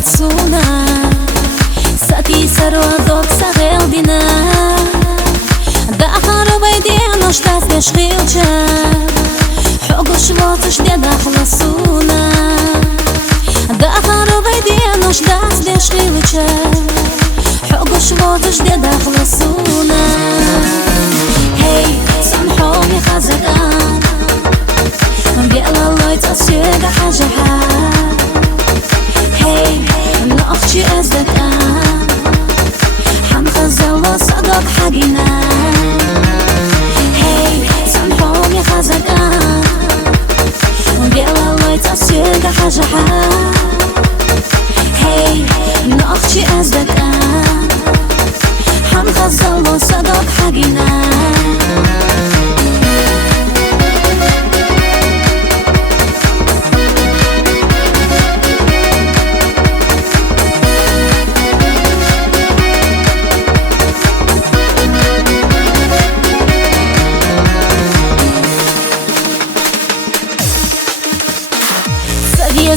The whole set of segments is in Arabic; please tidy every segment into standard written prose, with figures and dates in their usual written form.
تصونا ساتي سروا دوك سغيلدنا دا آخر بيدينا شتاس نشغيلجا حقوش لوتش دي داخلصونا دا آخر بيدينا شتاس نشغيلجا حقوش لوتش دي داخلصونا هاي سامحوني خزقان بيقلا الله يتصيق حاجة هاي نقشي أزدكان حنخزل صدق حقنا هاي سامحوني خزقان بيقلا الله يتصيق حاجة هاي نقشي أزدكان حنخزل صدق حقنا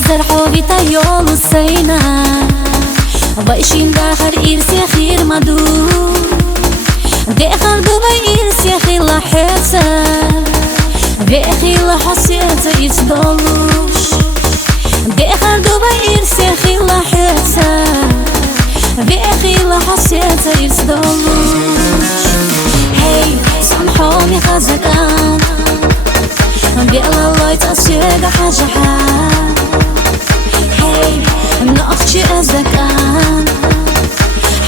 زرحو بيتا يول السينا بايشين داخل إرسي خير مدو داخل دوبا إرسي خير لحيتا بأخي لحسيتا يتدلوش داخل دوبا إرسي خير لحيتا بأخي لحسيتا يتدلوش هاي سامحوني خزقان بيقلا الله يتصيق حاجة هاي نقشي أزدكان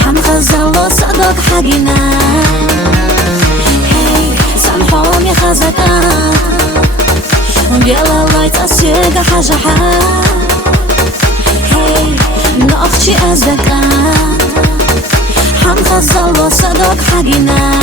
حنخزل صدق حقنا هاي سامحوني خزقان بيقلا الله يتصيق حاجة هاي نقشي أزدكان حنخزل صدق حقنا